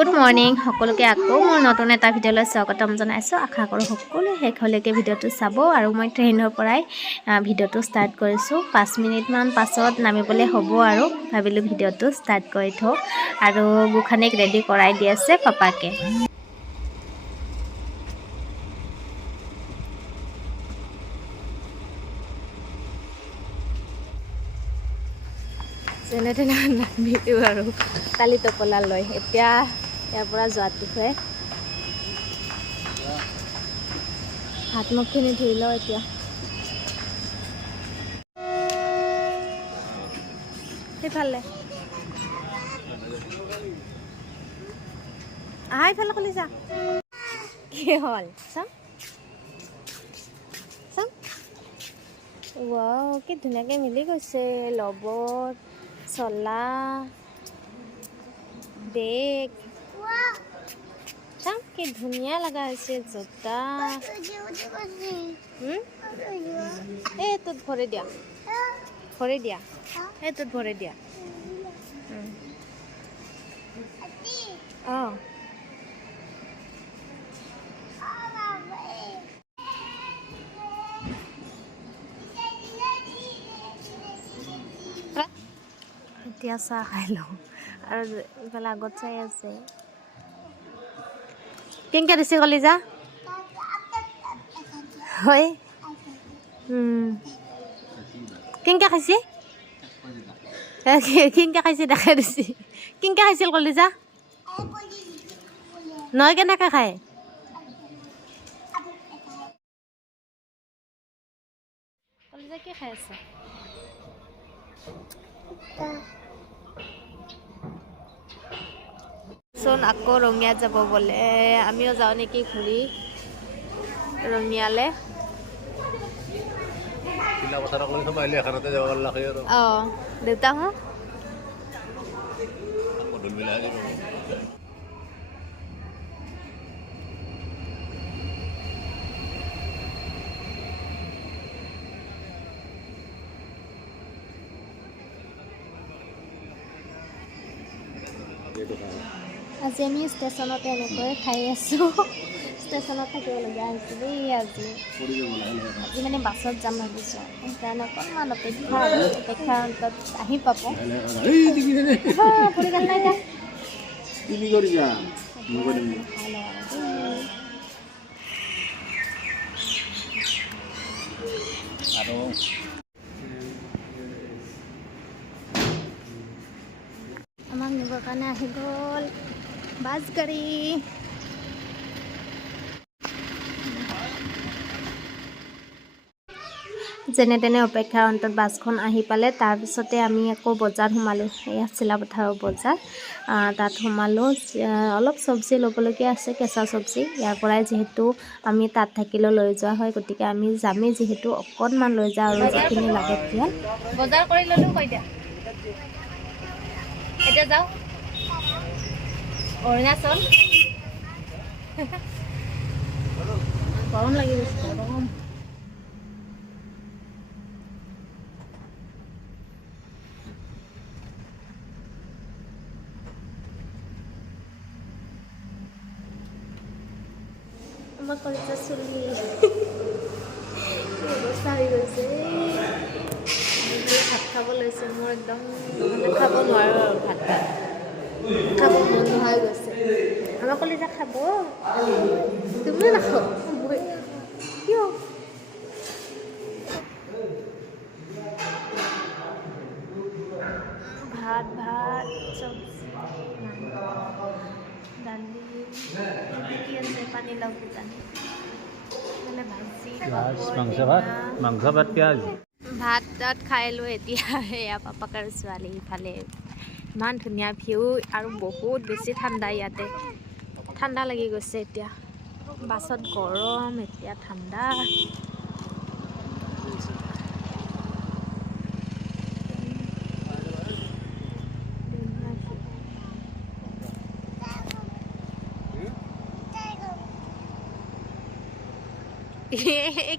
Good morning সকলোকে আকৌ মোৰ নতুন এটা ভিডিঅ'লৈ স্বাগতম জনাইছোঁ। আশা কৰোঁ সকলোৱে শেষলৈকে ভিডিঅ'টো চাব আৰু মই ট্ৰেইনৰ পৰাই ভিডিঅ'টো ষ্টাৰ্ট কৰিছোঁ। 5 মিনিটমান পাছত নামিবলৈ হ'ব আৰু ভাবিলোঁ ভিডিঅ'টো ষ্টাৰ্ট কৰি থওঁ। আৰু গোখানিক ৰেডি কৰাই দি আছে পাপাকে। যেনে তেনে নামিলোঁ আৰু কালি টপলা লৈ এতিয়া ইয়াৰ পৰা যোৱাত বিষয়ে হাত মুখখিনি ধুই লওঁ এতিয়া। সেইফালে আহা এইফালে কলি যা। কি হ'ল চাম চাম। ৱাও কি ধুনীয়াকৈ মিলি গৈছে। লগত চলা বেগ চাম কি ধুনীয়া লগা হৈছে। জোতা এইটোত ভৰি দিয়া ভৰি দিয়া এইটোত ভৰি দিয়া। অঁ এতিয়া চাহ খাই লওঁ আৰু ইফালে আগত চাই আছে। কেনেকৈ দিছে কলিজা হয়। কেনেকৈ খাইছে কেনেকৈ খাইছে দেখাই দিছে। কেনেকৈ খাইছিল কলিজা নহয় কেনেকৈ খায়। কলিজা কি খাই আছে। চোন আকৌ ৰঙিয়াত যাব বোলে। আমিও যাওঁ নেকি ঘূৰি ৰঙিয়ালে। অঁ দেউতা হো আজি আমি ষ্টেচনতে এনেকৈ খাই আছোঁ। ষ্টেচনত থাকিবলগীয়া হৈছে দেই আজি মানে বাছত যাম ভাবিছোঁ। সেইকাৰণে অকণমান অপেক্ষা অন্তত আহি পাব। আমাক নিবৰ কাৰণে আহি গ'ল বাছ গাড়ী। যেনে তেনে অপেক্ষাৰ অন্তত বাছখন আহি পালে। তাৰপিছতে আমি আকৌ বজাৰত সোমালোঁ। এয়া চিলাপথাৰৰ বজাৰ, তাত সোমালোঁ। অলপ চব্জি ল'বলগীয়া আছে, কেঁচা চব্জি। ইয়াৰ পৰাই যিহেতু আমি তাত থাকিলেও লৈ যোৱা হয়, গতিকে আমি যামেই যিহেতু অকণমান লৈ যাওঁ আৰু যিখিনি লাগতিয়াল বজাৰ কৰি ল'লোঁ। কৈ দিয়া এতিয়া যাওঁ অৰুণাচল। গৰম লাগি গৈছে গৰম। আমাৰ কলেজৰ চুলি অৱস্থা হৈ গৈছে। ভাত খাব লৈছে। মোৰ একদম মানে খাব নোৱাৰোঁ আৰু ভাত খাব মন নোহোৱা হৈ গৈছে। আমাৰ কলেজা খাব তুমি নাখাওঁ কিয়। ভাত চব্জি দালি কি আছে পানীলাও ফুটানি মানে ভাজি মাংস ভাত পিঁয়াজ ভাত তাত খাই লৈ এতিয়া এয়া পাপাক আৰু ছোৱালী ইফালে। ইমান ধুনীয়া ভিউ আৰু বহুত বেছি ঠাণ্ডা ইয়াতে। ঠাণ্ডা লাগি গৈছে এতিয়া। বাছত গৰম এতিয়া ঠাণ্ডা।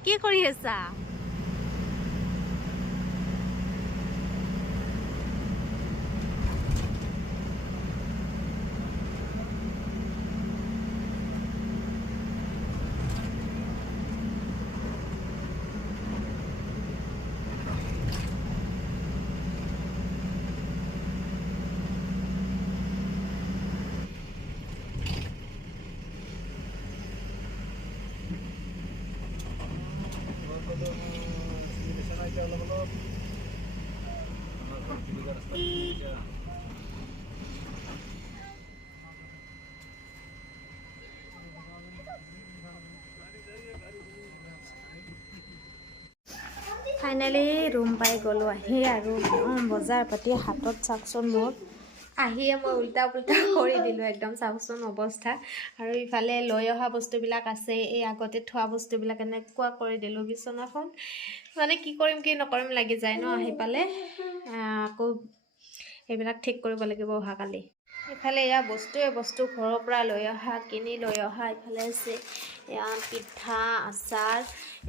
কি কৰি আছা। ফাইনেলি ৰুম পাই গ'লোঁ আহি আৰু বজাৰ পাতি হাতত চাওকচোন মোৰ আহিয়ে মই উল্টা পুল্টা কৰি দিলোঁ একদম চাওকচোন অৱস্থা আৰু ইফালে লৈ অহা বস্তুবিলাক আছে এই আগতে থোৱা বস্তুবিলাক এনেকুৱা কৰি দিলোঁ বিচনাখন মানে কি কৰিম কি নকৰিম লাগি যায় ন আহি পালে আকৌ এইবিলাক ঠিক কৰিব লাগিব অহাকালি ইফালে এয়া বস্তু ঘৰৰ পৰা লৈ অহা কিনি লৈ অহা ইফালে আছে এয়া পিঠা আচাৰ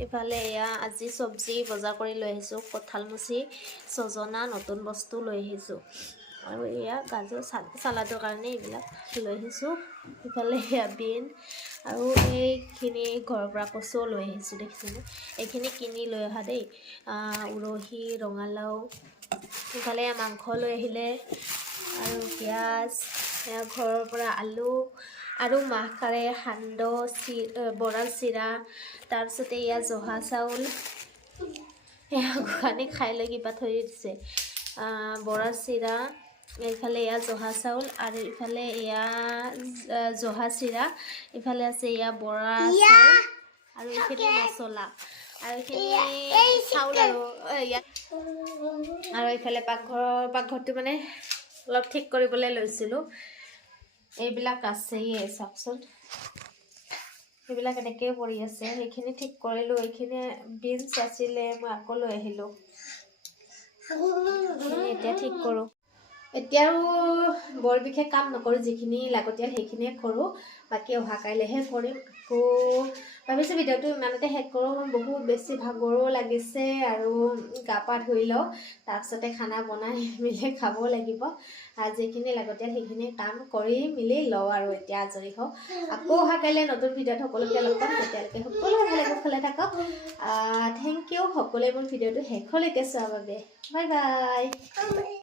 ইফালে এয়া আজি চব্জি বজাৰ কৰি লৈ আহিছোঁ কঁঠাল মুচি ছজনা নতুন বস্তু লৈ আহিছোঁ আৰু এয়া গাজৰ চালাডৰ কাৰণে এইবিলাক লৈ আহিছোঁ ইফালে এয়া বিন আৰু এইখিনি ঘৰৰ পৰা কচুও লৈ আহিছোঁ দেখিছেনে এইখিনি কিনি লৈ অহা দেই উৰহি ৰঙালাও ইফালে মাংস লৈ আহিলে আৰু পিঁয়াজ ঘৰৰ পৰা আলু আৰু মাহকাৰে সান্দহ বৰা চিৰা তাৰপিছতে এয়া জহা চাউল এয়া গোসানি খাই লৈ কিবা থৈ দিছে বৰা চিৰা এইফালে এয়া জহা চাউল আৰু ইফালে এয়া জহা চিৰা ইফালে আছে এয়া বৰা চাউল আৰু এইখিনি মছলা আৰু এইখিনি চাউল আৰু এইফালে পাকঘৰটো মানে অলপ ঠিক কৰিবলৈ লৈছিলোঁ এইবিলাক আছেই চাওকচোন এইবিলাক এনেকৈ পৰি আছে সেইখিনি ঠিক কৰিলোঁ এইখিনি বিনছ আছিলে মই আকৌ লৈ আহিলোঁ এতিয়া ঠিক কৰোঁ এতিয়া আৰু বৰ বিশেষ কাম নকৰোঁ যিখিনি লাগতিয়াল সেইখিনিয়ে কৰোঁ বাকী অহা কাইলৈহে কৰিম আকৌ ভাবিছোঁ ভিডিঅ'টো ইমানতে শেষ কৰোঁ মই বহুত বেছি ভাগৰো লাগিছে আৰু গা পা ধুই লওঁ তাৰপিছতে খানা বনাই মেলি খাব লাগিব যিখিনি লাগতিয়াল সেইখিনি কাম কৰি মেলি লওঁ আৰু এতিয়া আজৰি হওঁ আকৌ অহা কাইলৈ নতুন ভিডিঅ'ত সকলোকে লগ পাম তেতিয়ালৈকে সকলোৱে ভালে থাকক থেংক ইউ সকলোৱে মোৰ ভিডিঅ'টো শেষলৈকে চোৱাৰ বাবে বাই বাই